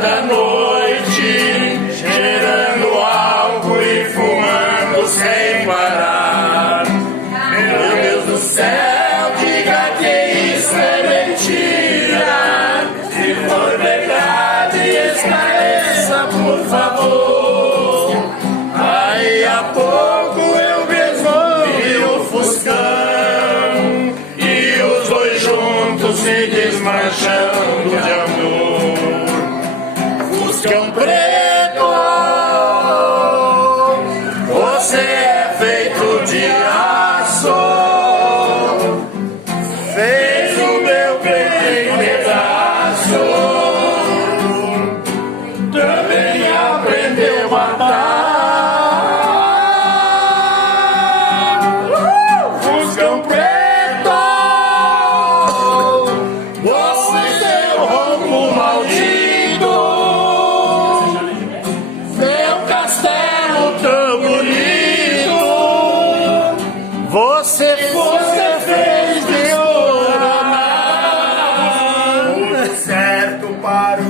da noite, cheirando álcool e fumando sem parar. Meu Deus do céu, diga que isso é mentira. Se for verdade, esclareça, por favor. Aí a pouco eu mesmo vi o Fuscão e os dois juntos se desmanchando de amor. Fuscão preto, você é feito de aço, fez o meu peito em pedaço, também aprendeu a matar. Fuscão preto, você é o ronco maldito, meu castelo tão bonito, você fez desmoronar. Certo para o